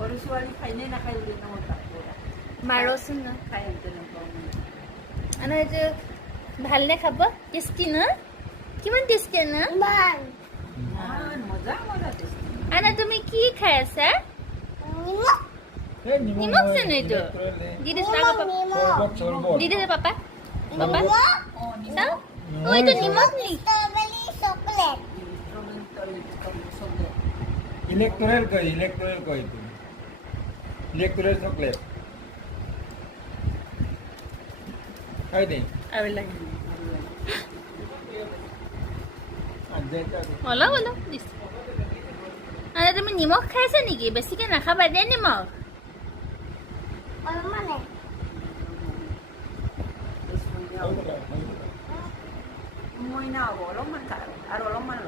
সৰু ছোৱালী খাইনে নাখায় বুলি নহয় কাপোৰা মাৰচোন ন খাই তেনেকুৱা আৰু এইটো ভালনে খাব টেষ্টি ন কিমান টেষ্টি ন মজা মজা টেষ্টি আনা তুমি কি খাই আছা নিমখ জানো এইটো দি দিছো আকৌ দি দিছে পাপা পাপা চাও অ এইটো নিমখ নি इलेक्ट्रोल का इलेक्ट्रोल चॉकलेट काय दे আৰু লাগে অলপ অলপ দিছো আৰে তুমি নিমখ খাইছা নেকি বেছিকে নাখাবা দে নিমখ মইনা হ'ব অলপমান আৰু অলপমান